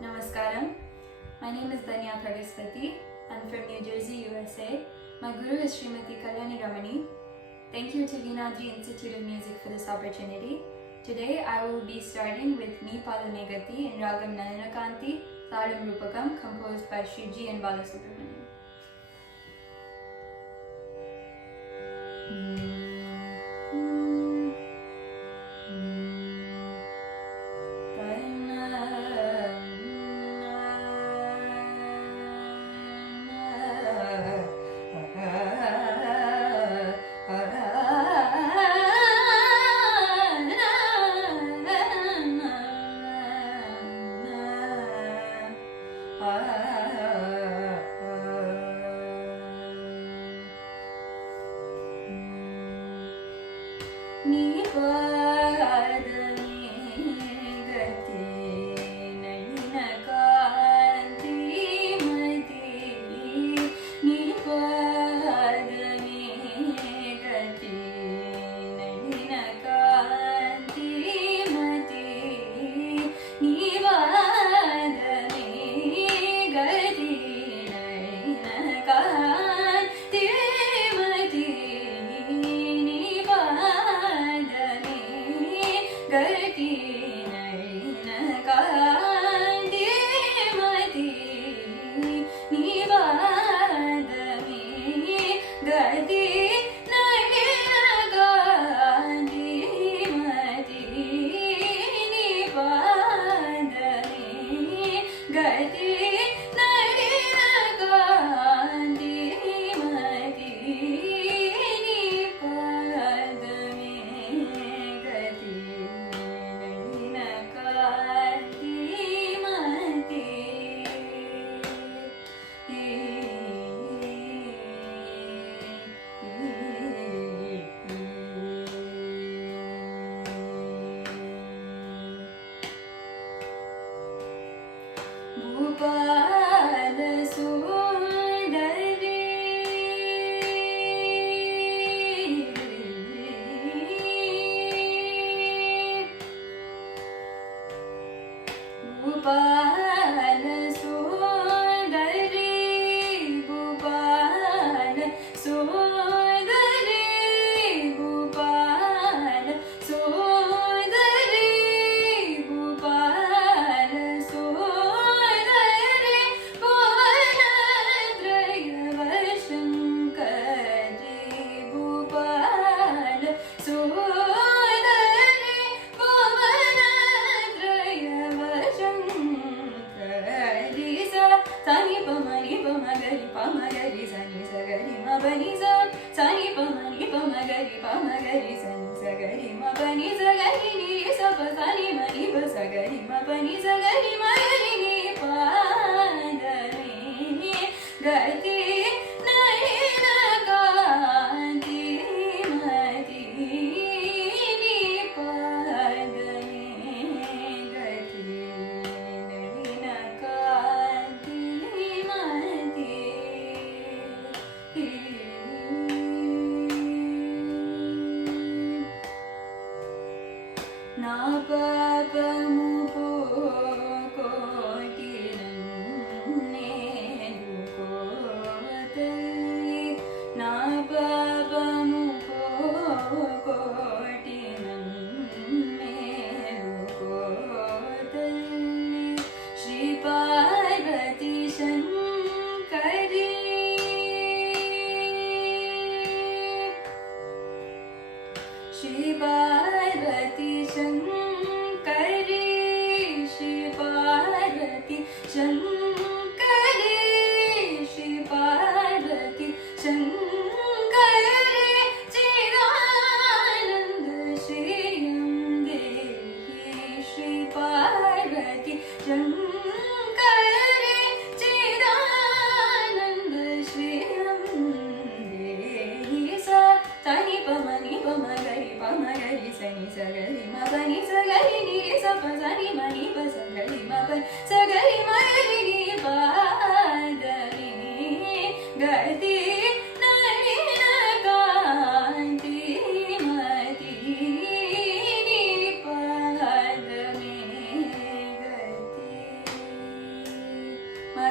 Namaskaram. My name is Danya Thagaspati. I'm from New Jersey, USA. My guru is Srimati Kalyani Ramani. Thank you to Veenadri Institute of Music for this opportunity. Today I will be starting with Nee Palane Gati in Ragam Nananakanti, Tharam Rupakam, composed by Shriji and Balasubramanian.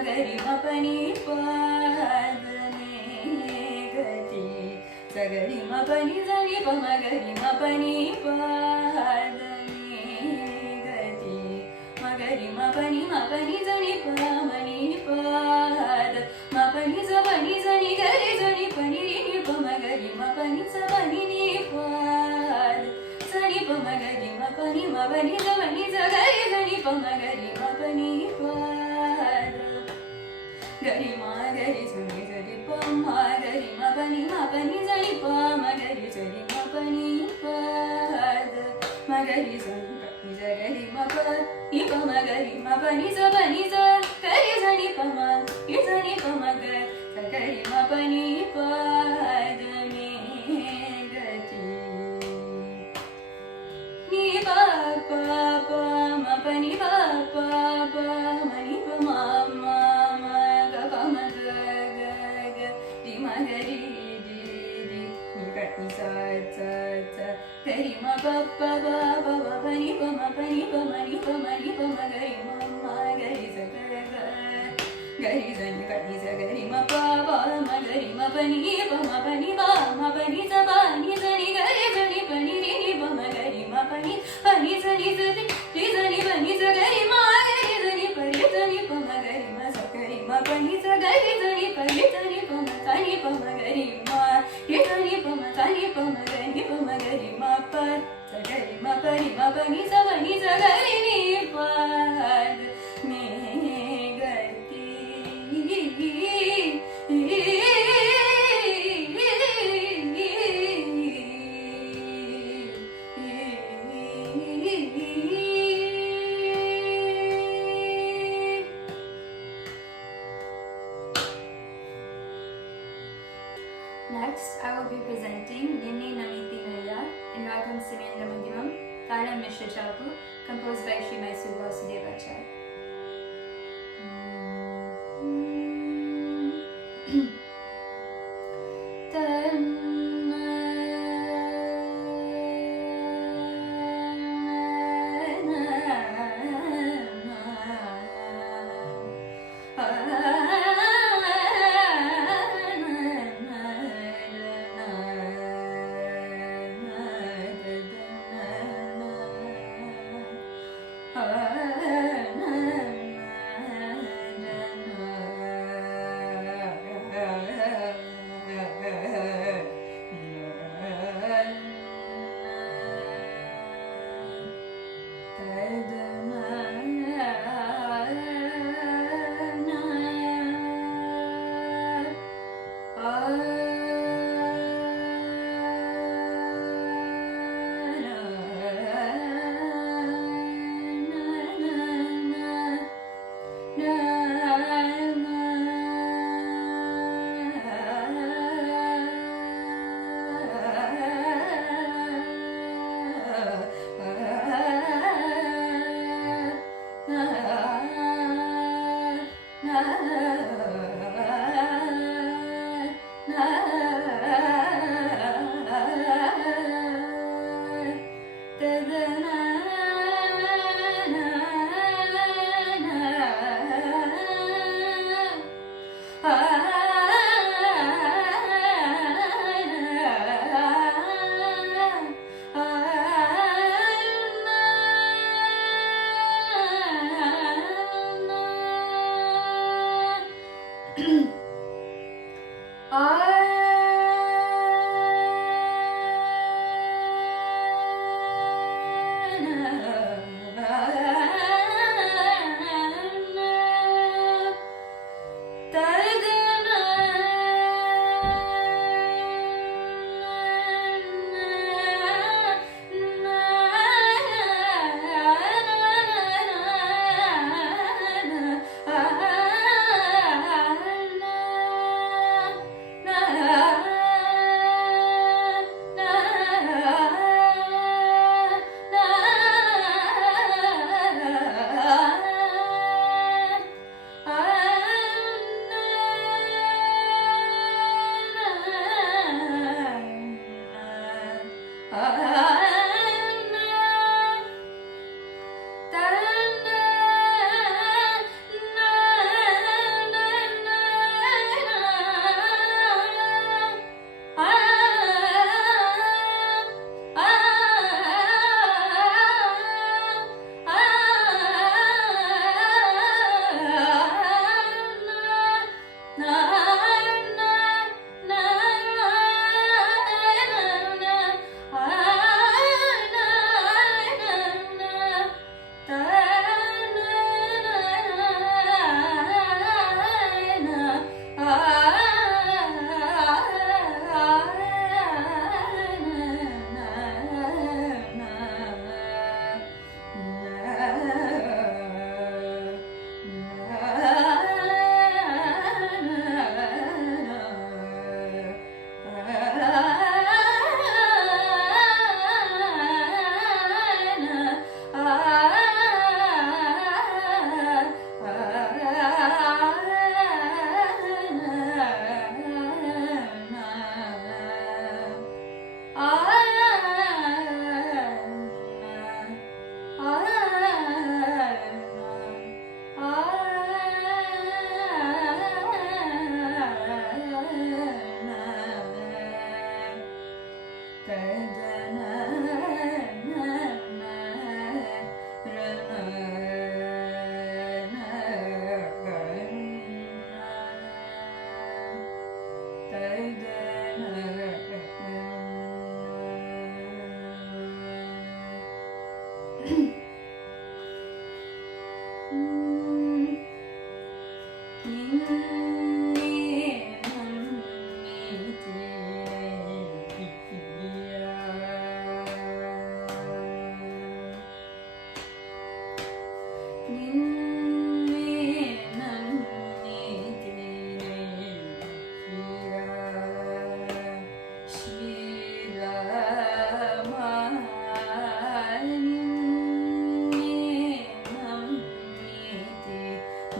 गरि म पनि पादने गति सगरि म पनि जनि प म गरि म पनि पादने गति म गरि म पनि जनि प मनि पाद म पनि ज पनि जनि गरि जनि पनि रि प म गरि म पनि ज पनि नि पाद जनि प म गरि म पनि ज पनि ज गरि जनि प म गरि म पनि पाद गरि म गरि जनि जरि प म गरि म पनि जनि प म गरि जनि म पनि पाद म गरि जनि पनि ज गरि म प नि प म गरि म पनि ज गरि जनि प म इ जनि प म ग ज गरि म पनि पाद मे गति नि प प प म पनि प प प म नि प म ग प म ग ग ग रि म गरि रि रि नि ग नि स स स गरि म प प प प म पनि प म पनि प म नि प म गरि म गरि स ग ग गरि ज नि ग नि स गरि म प प म गरि म पनि प म पनि ज पनि ज नि गरि ज नि पनि रि नि प म गरि म पनि ज नि ज रि ज नि पनि ज गरि म गरि ज नि पनि ज नि प म गरि म ज गरि म पनि ज गरि ज नि पनि ज नि प म ज नि प म गरि म रि ज नि प म ज नि प म गरि प म गरि म प ज गरि म पनि ज पनि ज गरि नि पाद मे गति Next, I will be presenting Ninni Namiti Naya in Ragam Simendra Madhyamam, Talam Mishra Chapu, composed by Sri Mysore Vasudevacharya.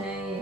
Hey.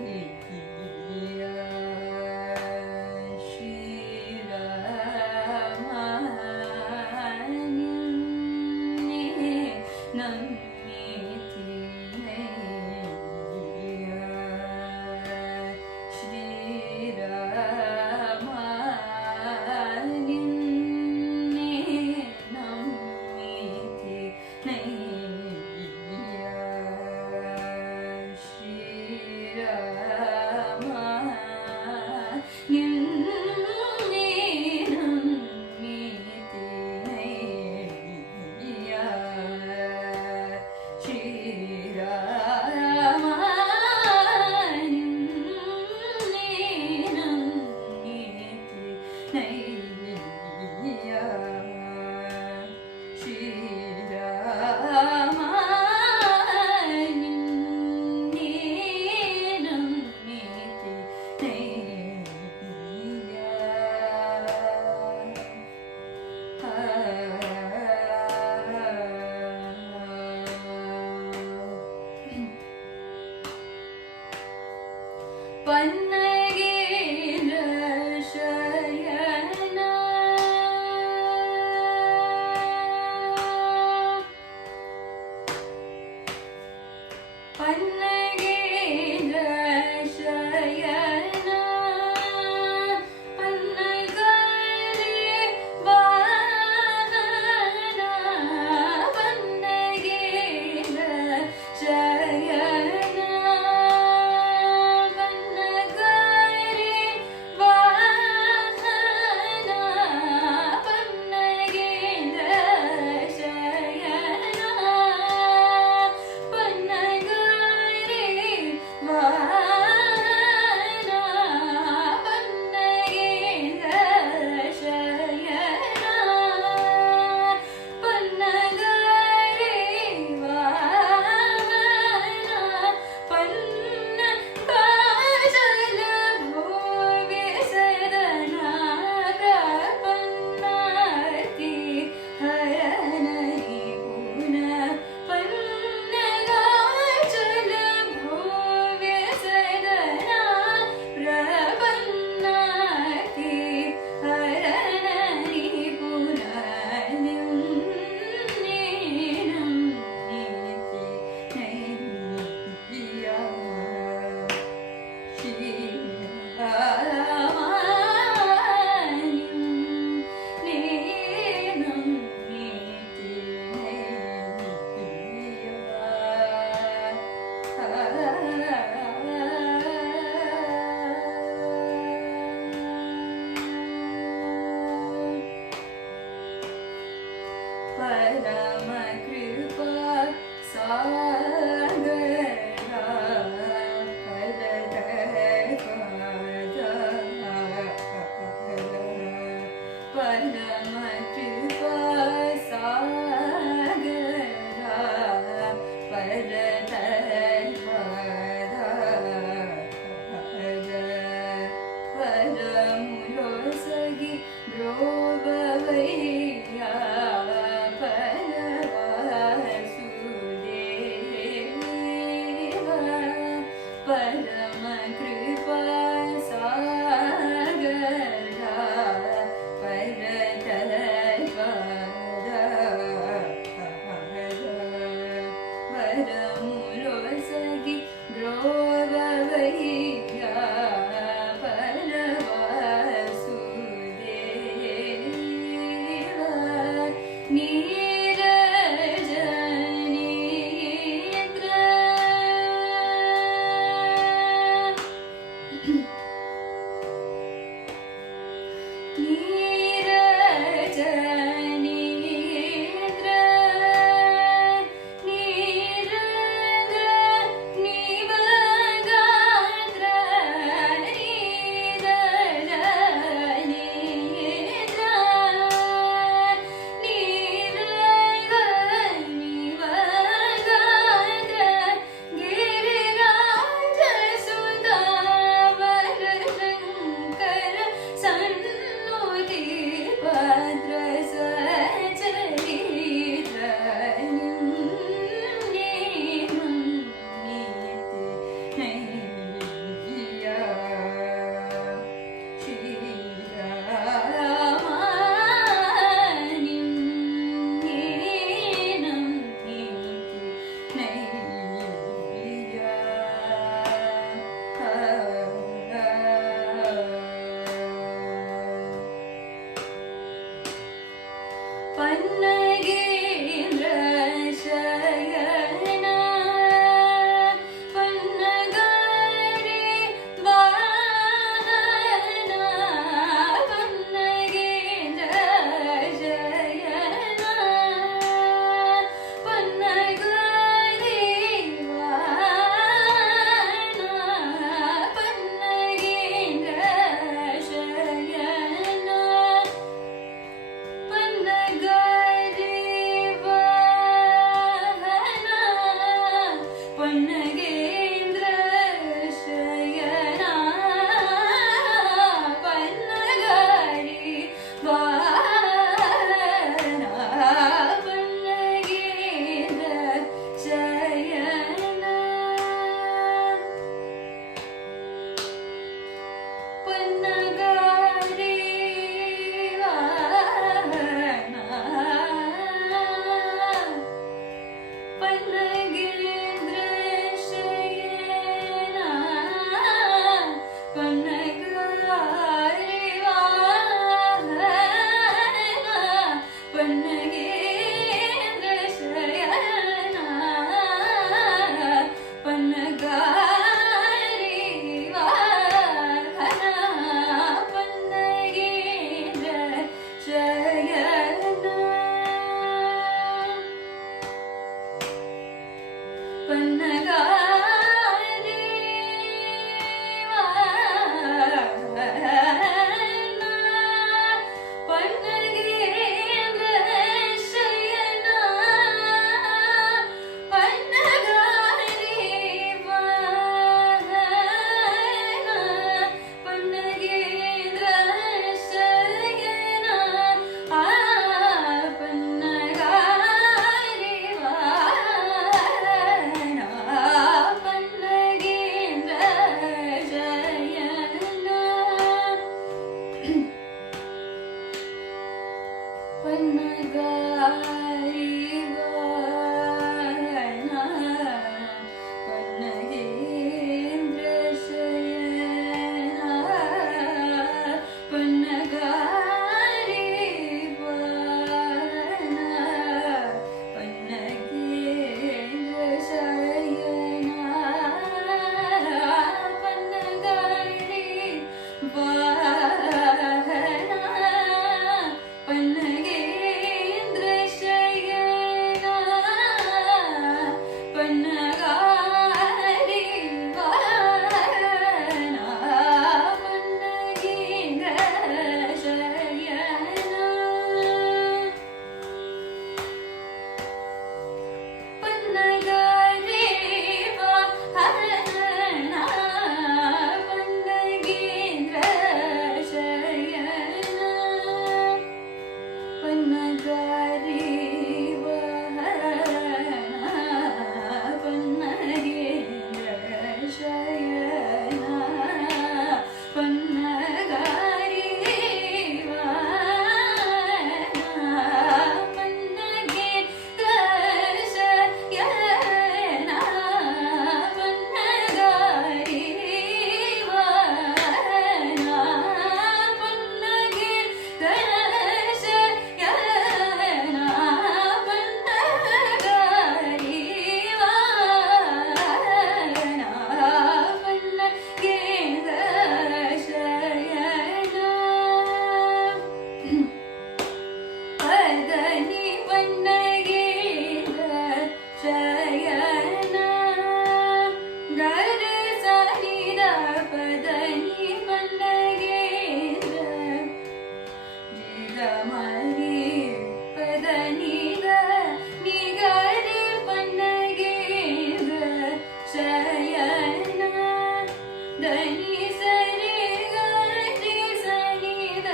धनी सरी गरी सनी द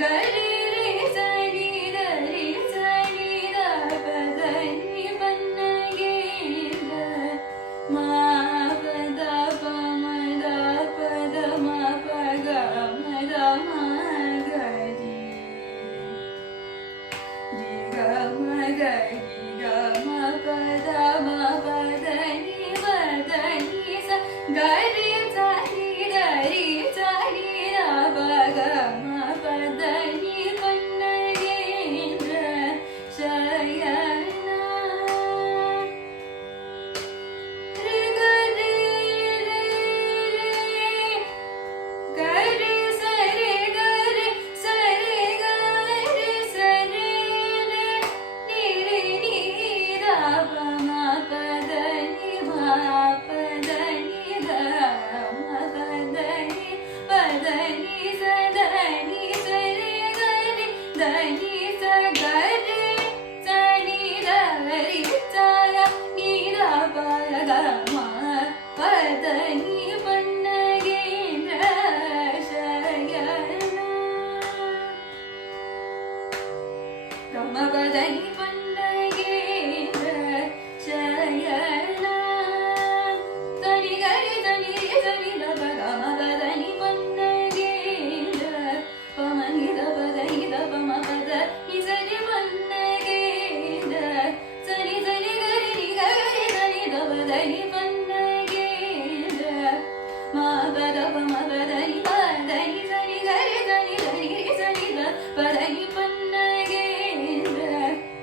गरी रे सनी रे सनी द पदनी पन्नगे द मा पद पमद पद मा पग मद मा गरी रि ग म गरी ग म पद म पद नि पद नि स गरी सनि गरी सनि द पग म पद नि पन्नगेन्द्र शयना रि गरी रे गरी सरि गरी सरि गरी सरि रे नि रे नि द प म पद नि म पद नि द म पद नि पद नि स द नि सरि गरि द नि स गरि स नि द गरि स नि द प ग म पद नि पन्नगेन्द्र शयना गम पदनि पन्नगेन्द्र शयना सनि गरि सनि रे सनि द प गम पदनि पन्नगेन्द्र पम नि द पद नि द प म पद नि सनि पन्नगेन्द्र सनि सनि गरि नि गरि सनि द पद नि पन्नगेन्द्र म पद प म पद नि पद नि सनि गरि सनि सनि रे सनि द पद नि पन्नगेन्द्र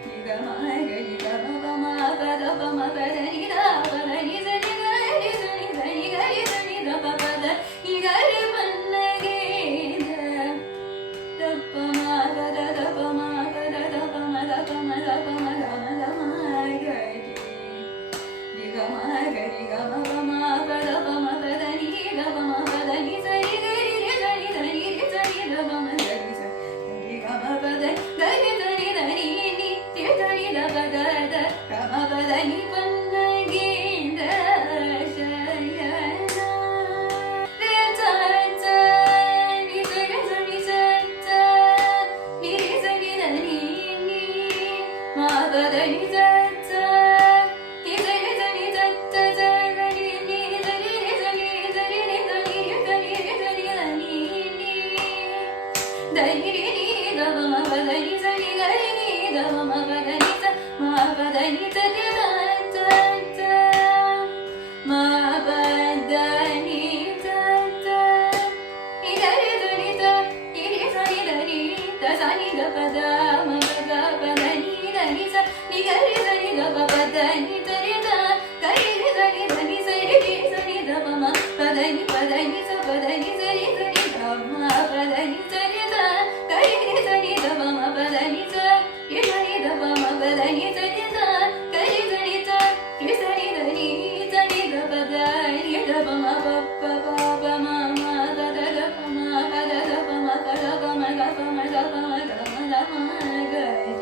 नि ग म गरि ग म प म पद प म पद नि द पद नि सनि गरि सनि सनि गरि सनि द प पद नि गरि पन्नगेन्द्र द प म पद द प म पद द प म द प म द प म ग म द म गरि रि ग म गरि ग म प म पद प म पद नि द प म पद नि सरि गरि रे सनि सनि रे सनि द प म गरि स रि ग म पद गरि सनि द नि नि रे सनि द प द द ग म पद नि पन्नगेन्द्र शयना रे च च नि स रे सनि स च नि रे सनि द नि नि म पद नि स च नि स रे सनि च च च सनि नि सनि रे सनि सनि रे सनि रे सनि रे सनि द नि नि द नि रे नि द प म पद नि सनि गरि नि द प म पद नि स म पद नि च रे द च च म पद नि च च नि गरि सनि च नि रे सनि द नि द सनि द पद म पद पद नि द नि स नि गरि सनि द प पद नि च रे द गरि रे सनि द नि स रे रे सनि द प म पद नि स पद नि स रे सनि द म पद नि स रे द गरि रे सनि द प म पद नि स रे सनि द प म पद नि स रे द गरि सनि च रे सनि द नि सनि द पद नि द प म प प प प म म द द ग प म पद द प म पद प म ग प म ग प म ग म द म गरि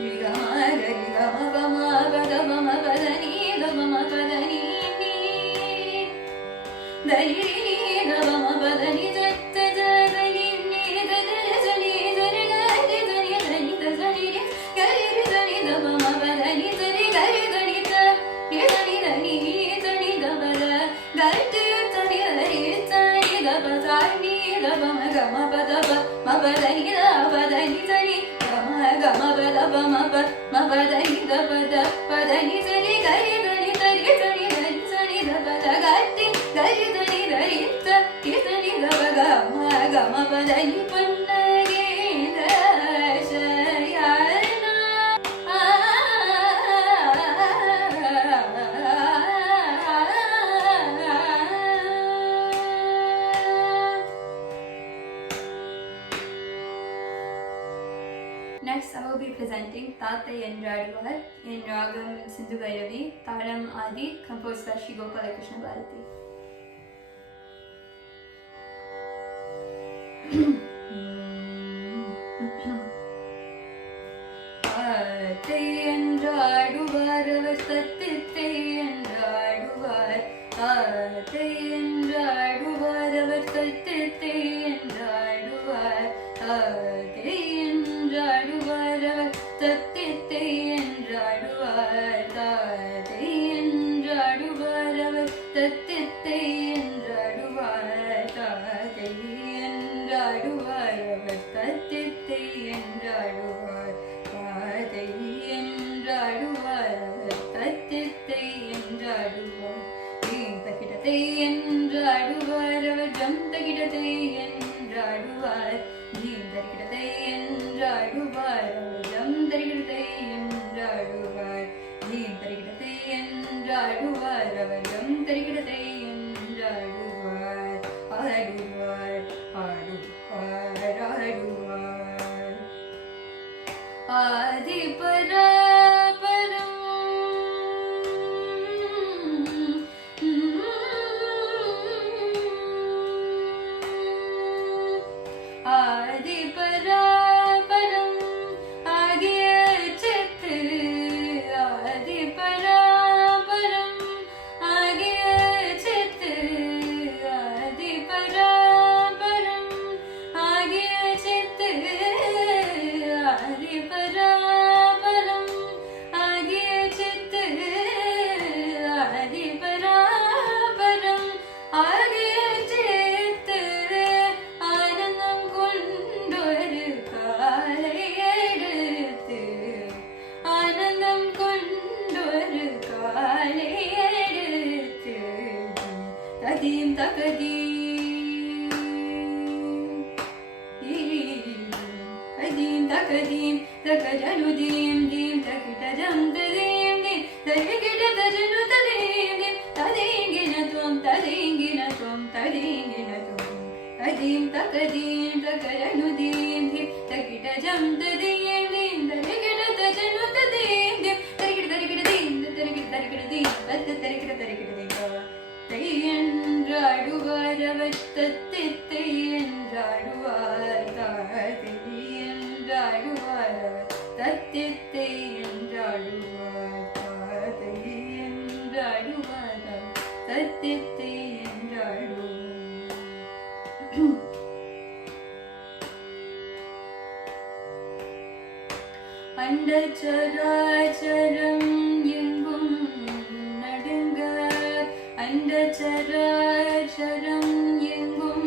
रि ग म गरि ग म प म पद प म पद नि द प म पद नि नि द नि रे नि द प म पद नि च च च द नि नि द द रे सनि द रे ग रे सनि द नि द सनि रे गरि रे सनि द प म पद नि च रे गरि सनि च रे सनि द नि सनि द पद गरि सनि द रे सनि द प स नि द प म ग म पद प म पद नि द पद नि सनि ग म पद प म प म पद नि द पद पद नि स रे गरि सनि द रे सनि द नि सनि द पद गरि गरि सनि द रे स रे सनि द प ग म पद नि पन्नगेन्द्र शयना Next, I will be presenting Taattai Endraduvar in Ragam Sindhu Bhairavi, Talam Adi, composed by Shri Gopalakrishna Bharati. Taattai Endraduvar, அவர் தத்துத்தை என்றாடுவார். ஆத்தை என்றாடுவார் அவர் தத்தித்தை என்றாடுவார் ஆத்தை என்றாடுவார் அவர் தத்தித்தை என்றாடுவார் தாத்தை என்றாடுவார் அவர் தத்தித்தை என்றாடுவார் தாத்தை என்றாடுவார் அவர் தத்தித்தை என்றாடுவார் தாத்தை என்றாடுவார் அவர் தத்தித்தை என்றாடுவார் தகிடத்தை என்றாடுவார் அவர் ஜம் தகிடத்தை என்றாடுவார் ஜீம் தரிகிடத்தை என்றாடுவார் அவர் ஜம் தரிகிடத்தை என்றாடுவார் ஜீம் தரிகிடத்தை என்றாடுவார் அவர் ஜம் தரிகிடத்தை என்றாடுவார் ஆடுவார் ஆடுவார் ஆடுவார் ஆதி பராபரம் ஆதி பராபரம் ஆகிய சித்து ஆதி பராபரம் ஆகிய சித்து ஆதி பராபரம் ஆகிய சித்து ஆதி பராபரம் ஆகிய சித்து ஆதி பராபரம் ஆகிய சித்து ஆனந்தம் கொண்டொரு காலை எடுத்து ஆனந்தம் கொண்டொரு காலை எடுத்து ததீம் தகதீம் ததீம் தகதீம் தகஜனுதீம் தீம் தகிடஜம் ததீம் தீம் தகிட தஜனு ததீம் தீம் ததீங்கின துவம் ததீங்கின துவம் ததீங்கின துவம் ததீம் தகதீம் தகஜனுதீம் தீம் தகிடஜம் ததீம் தீம் தகிட தஜனு ததீம் தீம் தரிகிட தரிகிட தீம் தரிகிட தரிகிட தீம் தத்து தரிகிட தரிகிட தீம் தை என்றாடுவார் அவர் தத்தித்தை என்றாடுவார் தாத்தை என்றாடுவார் அவர் தத்தித்தை என்றாடுவார் தாத்தை என்றாடுவார் அவர் தத்தித்தை என்றாடுவார் அண்டச்சராச்சரம் எங்கும் நடுங்க அண்டச்சராச்சரம் எங்கும்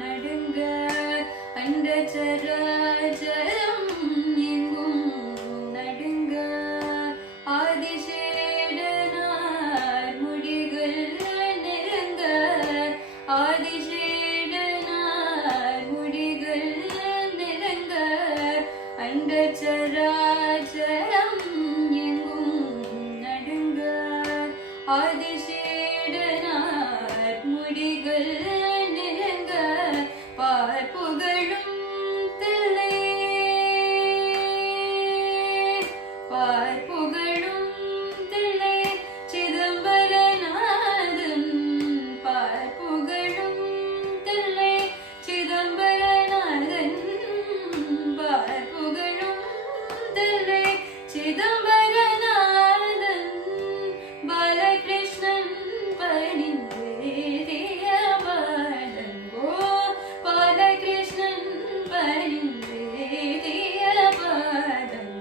நடுங்க அண்டச்சராச்சரம் எங்கும் நடுங்க ஆதிசேடனார் முடிகள் நெருங்க ஆதிசேடனார் முடிகள் நெருங்க அண்டச்சராச்சரம் எங்கும் நடுங்க ஆதிசேடனார் முடிகள் நெருங்க பார்ப்புகழும் தில்லை பார்ப்புகழும் தில்லை சிதம்பரநாதன் பார்ப்புகழும் தில்லை சிதம்பரநாதன் பார்ப்புகழும் தில்லை சிதம்பரநாதன் பாலகிருஷ்ணன் பணிந்தேதியவாதன் கோ பாலகிருஷ்ணன் பணிந்தேதியவாதன்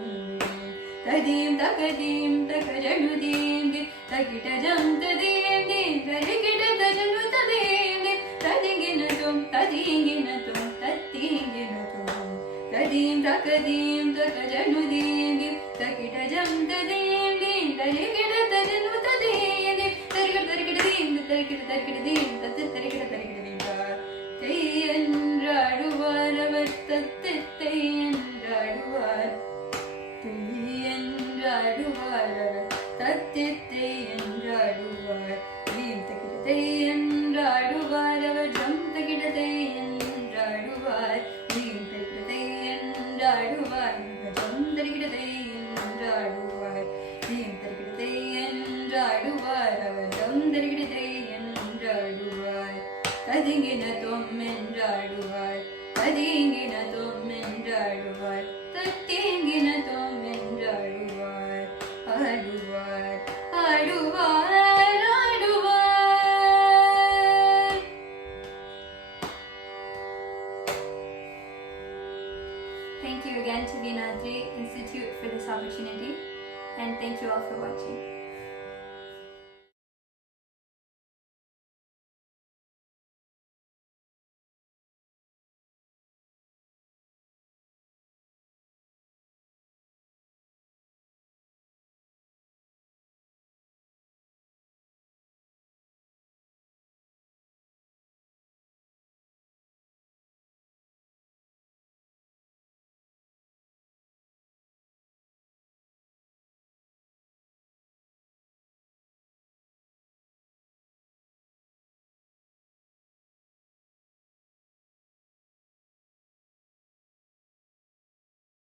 ததீம் தகதீம் தகஜனுதீம் தீம் தகிடஜம் ததீம் தீம் தரிகிட தஜனு ததீம் தீம் ததிங்கின தும் ததீங்கின தும் தத்தீங்கின தும் ததீம் தகதீம் தகஜனுதீம் தீம் தகிடஜம் ததீம் தீம் தரிகிட தஜனு ததீம் தீம் தரிகிட தரிகிட தீம் தரிகிட தரிகிட தீம் தத்து தரிகிட தரிகிட தீம் தை என்றாடுவார் அவர் தத்தித்தை என்றாடுவார் என்றாடுவார் அவர் தத்தித்தை என்றாடுவார் தீம் தகிடத்தை என்றாடுவார் அவர் ஜம் தகிடத்தை என்றாடுவார் தீம் தகிடத்தை என்றாடுவார் ஜம் தகிடத்தை என்றாடுவார் தீம் தகிடத்தை என்றாடுவார் அவர் ஜம் தகிடத்தை என்றாடுவார் ததிங்கின தொம் என்றாடுவார் ததிங்கின தொம் என்றாடுவார் தத்தீங்கின தொம் என்றாடுவார் ஆடுவார் ஆடுவார் ஆடுவார் and thank you all for watching.